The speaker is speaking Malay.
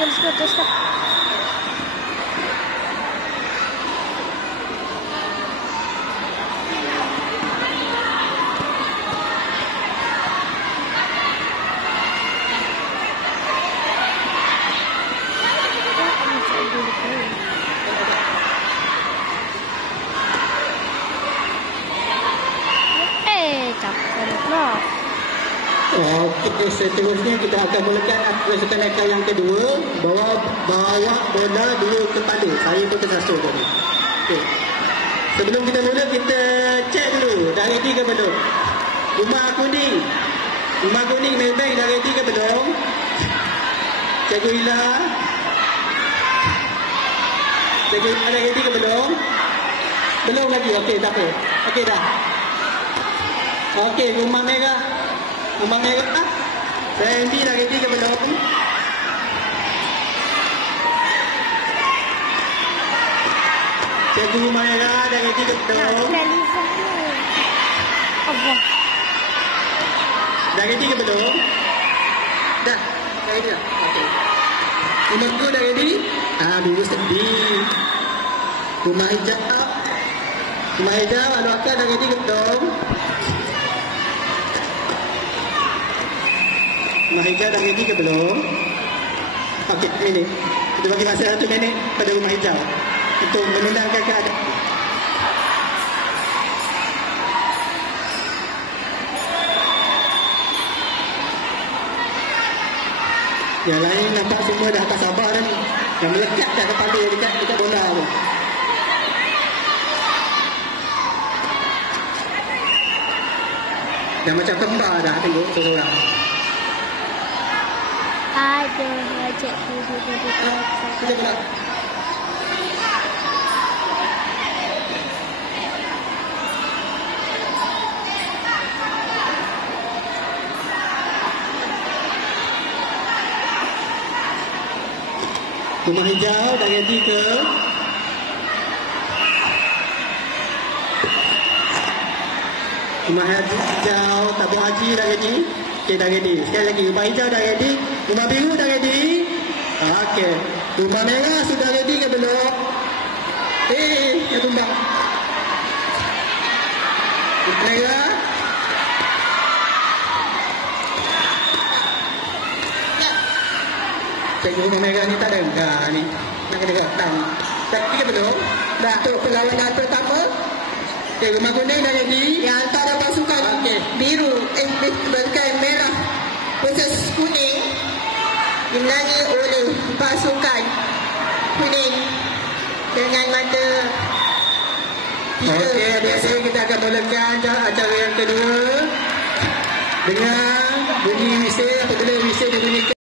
Terus. Seterusnya kita akan mulakan pasukan ekor yang kedua, bawa bola dua kepala. Saya pun terasa tadi. Okay. Sebelum kita mula, kita cek dulu dah ready ke belum. Rumah kuning Maybank dah ready ke belum? Cikgu Ila dah ready ke belum? Belum lagi. Okey, tak apa. Okey dah. Okey, rumah merah Randy dah ready ke belum? Cikgu rumah merah dah ready ke belum? Dah ready ke belum? Dah ready dah? Okey. Rumah tu dah ready? Dulu sedih. Rumah hijau Alwakar dah ready ke belum? Rumah hijau dah ready ke belum? Okey, ini kita bagi masa 1 minit pada rumah hijau untuk menenangkan keadaan. Yang lain nampak semua dah tak sabar dah ni. Yang melekat dah kepala dekat bola tu. Dah macam kembar dah tengok seorang. Aduh, cikgu. Kita pula. Rumah hijau dah ready ke? Rumah hijau Tabung Haji dah ready? Okey, dah ready. Sekali lagi, rumah hijau dah ready. Rumah biru dah ready. Okey. Rumah merah sudah ready ke belum? Yang tumbang. Rumah merah. Cikgu rumah merah ni tak ada enggak ni. Nak kena datang. Dah ready ke belum? Dah untuk perlawanan pertama. Okey, rumah kuning dah ready. Yang antara pasukan biru, pasukan merah versus kuning dimenangi oleh pasukan kuning dengan mata 3. Okey, adik-adik, kita akan mulakan acara yang kedua dengan bunyi mesin